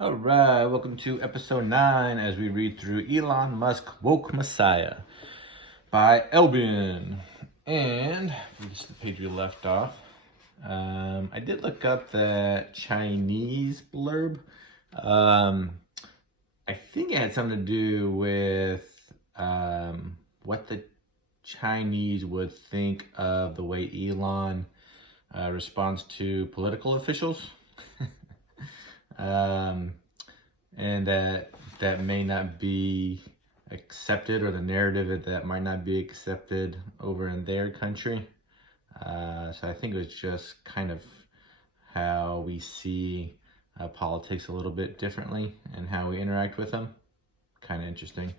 All right, welcome to episode 9 as we read through Elon Musk Woke Messiah by Elbian. And this is the page we left off. I did look up that Chinese blurb. I think it had something to do with what the Chinese would think of the way Elon responds to political officials. And that may not be accepted, or the narrative that might not be accepted over in their country. So I think it was just kind of how we see politics a little bit differently and how we interact with them. Kind of interesting.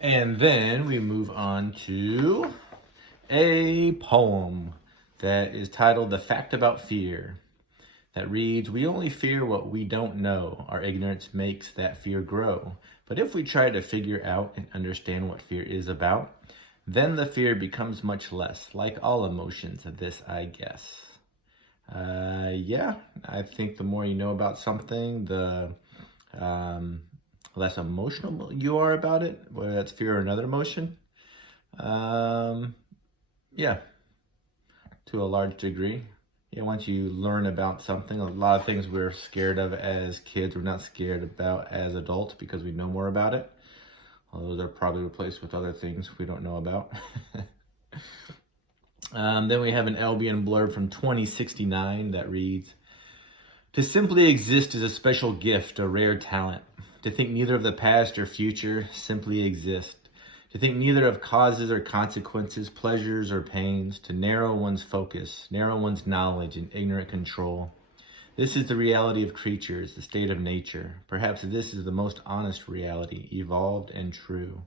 And then we move on to a poem that is titled "The Fact About Fear," that reads, "We only fear what we don't know. Our ignorance makes that fear grow. But if we try to figure out and understand what fear is about, then the fear becomes much less. Like all emotions, this I guess." Yeah, I think the more you know about something, the less emotional you are about it, whether that's fear or another emotion. Yeah, to a large degree. Yeah, once you learn about something, a lot of things we're scared of as kids, we're not scared about as adults because we know more about it. Although they're probably replaced with other things we don't know about. Then we have an Albion blurb from 2069 that reads, "To simply exist is a special gift, a rare talent. To think neither of the past or future, simply exist. To think neither of causes or consequences, pleasures or pains, to narrow one's focus, narrow one's knowledge and ignorant control. This is the reality of creatures, the state of nature. Perhaps this is the most honest reality, evolved and true.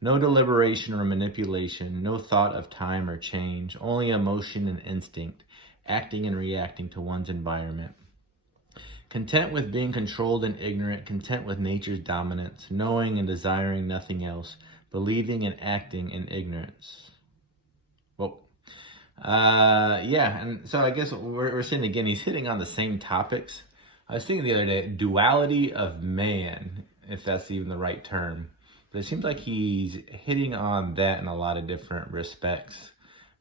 No deliberation or manipulation, no thought of time or change, only emotion and instinct, acting and reacting to one's environment. Content with being controlled and ignorant, content with nature's dominance, knowing and desiring nothing else, believing and acting in ignorance." Well, yeah, and so I guess we're seeing again, he's hitting on the same topics. I was thinking the other day, duality of man, if that's even the right term. But it seems like he's hitting on that in a lot of different respects.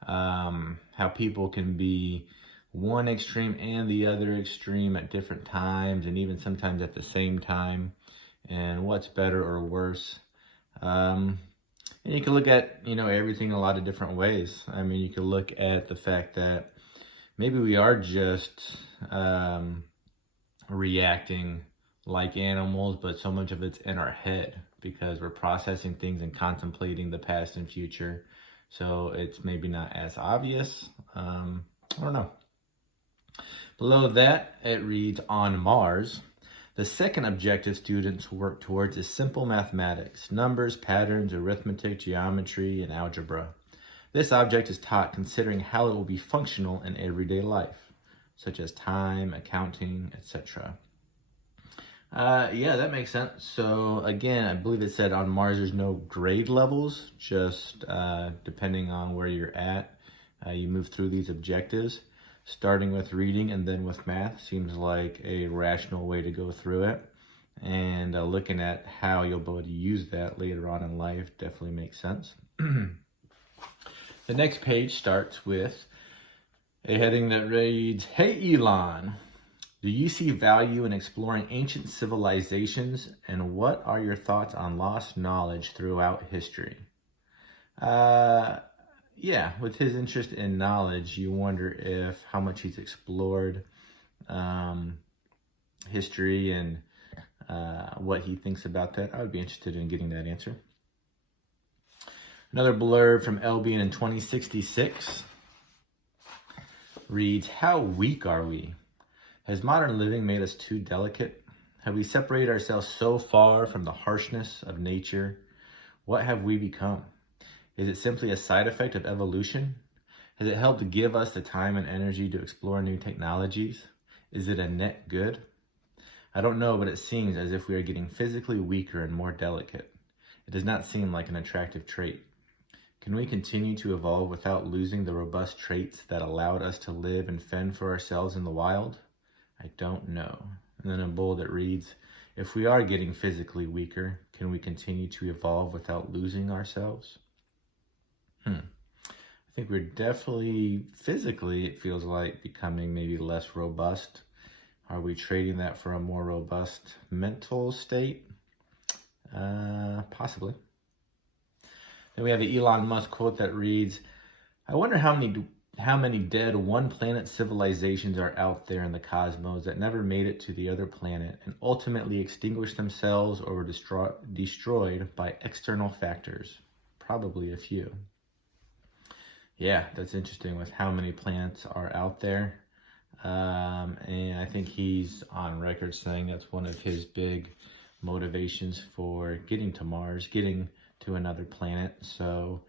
How people can be one extreme and the other extreme at different times, and even sometimes at the same time, and what's better or worse. And you can look at, everything in a lot of different ways. I mean, you could look at the fact that maybe we are just reacting like animals, but so much of it's in our head because we're processing things and contemplating the past and future. So it's maybe not as obvious. I don't know. Below that, it reads, "On Mars, the second objective students work towards is simple mathematics, numbers, patterns, arithmetic, geometry, and algebra. This object is taught considering how it will be functional in everyday life, such as time, accounting, etc." Yeah, that makes sense. So again, I believe it said on Mars there's no grade levels, just depending on where you're at, you move through these objectives. Starting with reading and then with math seems like a rational way to go through it. And looking at how you'll be able to use that later on in life definitely makes sense. The next page starts with a heading that reads, "Hey Elon, do you see value in exploring ancient civilizations, and what are your thoughts on lost knowledge throughout history?" Yeah, with his interest in knowledge, you wonder if how much he's explored history and what he thinks about that. I would be interested in getting that answer. Another blurb from Elbian in 2066 reads, "How weak are we? Has modern living made us too delicate? Have we separated ourselves so far from the harshness of nature? What have we become? Is it simply a side effect of evolution? Has it helped to give us the time and energy to explore new technologies? Is it a net good? I don't know, but it seems as if we are getting physically weaker and more delicate. It does not seem like an attractive trait. Can we continue to evolve without losing the robust traits that allowed us to live and fend for ourselves in the wild? I don't know. And then a bold that reads, if we are getting physically weaker, can we continue to evolve without losing ourselves? I think we're definitely physically, it feels like, becoming maybe less robust. Are we trading that for a more robust mental state? Possibly. Then we have the Elon Musk quote that reads, I wonder how many dead one planet civilizations are out there in the cosmos that never made it to the other planet and ultimately extinguished themselves or were destroyed by external factors. Probably a few. Yeah, that's interesting with how many planets are out there. And I think he's on record saying that's one of his big motivations for getting to Mars, getting to another planet. So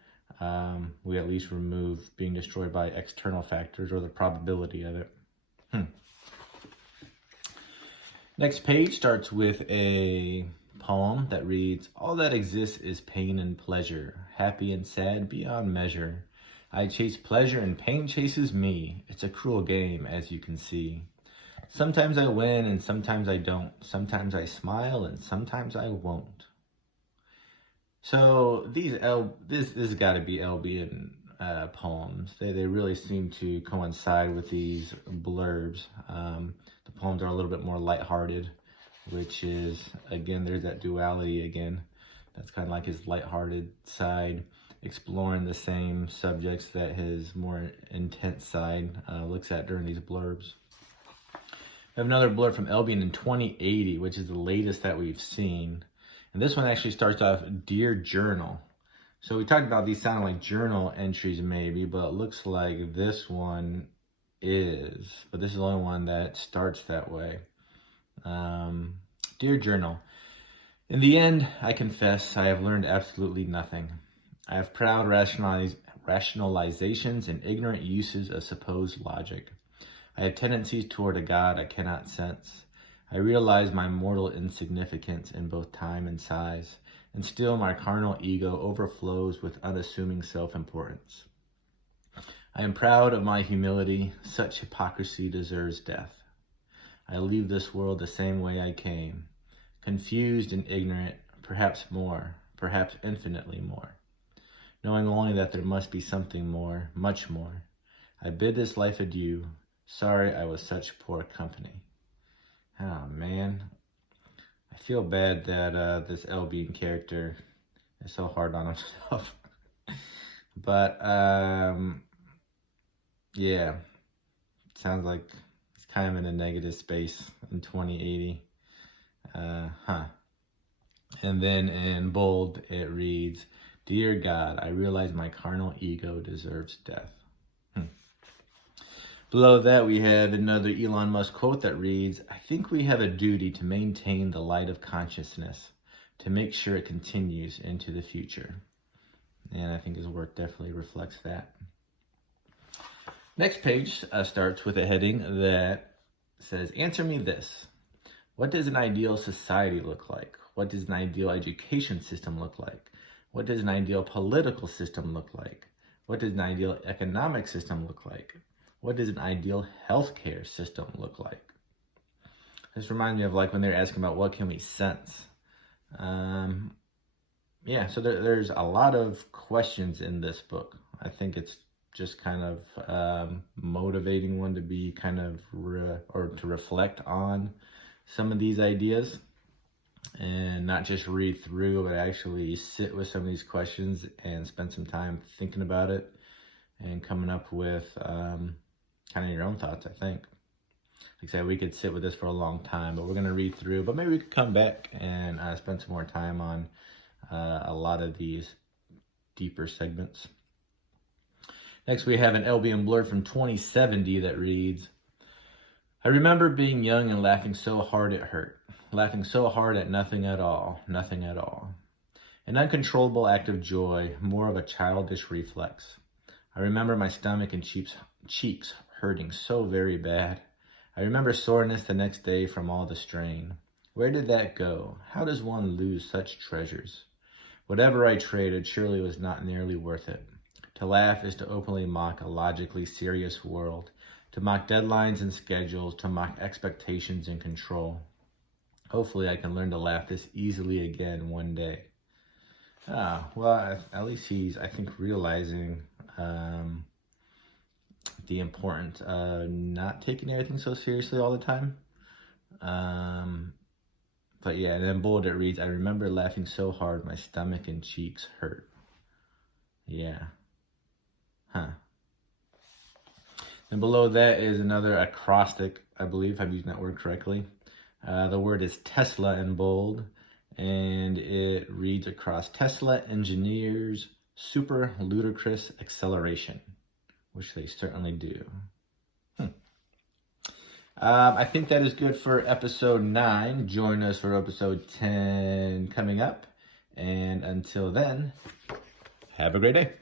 we at least remove being destroyed by external factors or the probability of it. Next page starts with a poem that reads, all that exists is pain and pleasure, happy and sad beyond measure. I chase pleasure and pain chases me. It's a cruel game, as you can see. Sometimes I win and sometimes I don't. Sometimes I smile and sometimes I won't. So this has got to be Albion poems. They really seem to coincide with these blurbs. The poems are a little bit more lighthearted, which is, again, there's that duality again. That's kind of like his lighthearted side, exploring the same subjects that his more intense side looks at during these blurbs. We have another blurb from Albion in 2080, which is the latest that we've seen. And this one actually starts off, Dear Journal. So we talked about these sounding like journal entries maybe, but it looks like this one is. But this is the only one that starts that way. Dear Journal. In the end, I confess I have learned absolutely nothing. I have proud rationalizations and ignorant uses of supposed logic. I have tendencies toward a God I cannot sense. I realize my mortal insignificance in both time and size, and still my carnal ego overflows with unassuming self-importance. I am proud of my humility. Such hypocrisy deserves death. I leave this world the same way I came, confused and ignorant, perhaps more, perhaps infinitely more, knowing only that there must be something more, much more. I bid this life adieu. Sorry I was such poor company. Oh, man. I feel bad that this LB character is so hard on himself. But, yeah. Sounds like it's kind of in a negative space in 2080. And then in bold, it reads, Dear God, I realize my carnal ego deserves death. Below that, we have another Elon Musk quote that reads, I think we have a duty to maintain the light of consciousness, to make sure it continues into the future. And I think his work definitely reflects that. Next page starts with a heading that says, Answer me this. What does an ideal society look like? What does an ideal education system look like? What does an ideal political system look like? What does an ideal economic system look like? What does an ideal healthcare system look like? This reminds me of like when they're asking about what can we sense. Yeah, so there's a lot of questions in this book. I think it's just kind of motivating one to be kind of to reflect on some of these ideas and not just read through, but actually sit with some of these questions and spend some time thinking about it and coming up with kind of your own thoughts, I think. Like I said, we could sit with this for a long time, but we're going to read through. But maybe we could come back and spend some more time on a lot of these deeper segments. Next, we have an LBM blurb from 2070 that reads, I remember being young and laughing so hard it hurt. Laughing so hard at nothing at all. Nothing at all. An uncontrollable act of joy, more of a childish reflex. I remember my stomach and cheeks hurting so very bad. I remember soreness the next day from all the strain. Where did that go? How does one lose such treasures? Whatever I traded surely was not nearly worth it. To laugh is to openly mock a logically serious world, to mock deadlines and schedules, to mock expectations and control. Hopefully I can learn to laugh this easily again one day. Well, at least he's, I think, realizing the importance of not taking everything so seriously all the time. But yeah, and then bold it reads, I remember laughing so hard my stomach and cheeks hurt. Yeah. And below that is another acrostic, I believe I'm using that word correctly. The word is Tesla in bold, and it reads across, Tesla engineers super ludicrous acceleration, which they certainly do. I think that is good for episode 9. Join us for episode 10 coming up. And until then, have a great day.